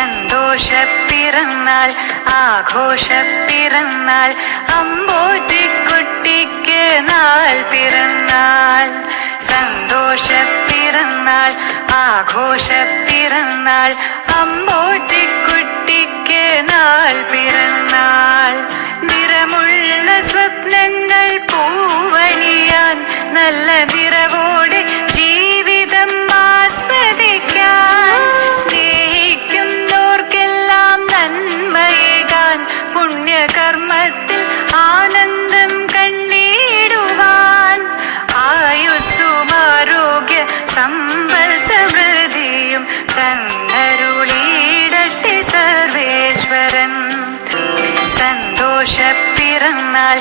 സന്തോഷപ്പിറന്നാൾ ആഘോഷപ്പിറന്നാൾ അമ്പോറ്റിക്കുട്ടിക്ക് നാൾ പിറന്നാൾ. സന്തോഷപ്പിറന്നാൾ ആഘോഷപ്പിറന്നാൾ അമ്പോറ്റിക്കുട്ടിക്ക് നാൾ പിറന്നാൾ. നിറമുള്ള സ്വപ്നങ്ങൾ പൂവണിയാൻ നല്ല കണ്ടരുളീടട്ടെ സർവേശ്വരൻ. സന്തോഷപ്പിറന്നാൾ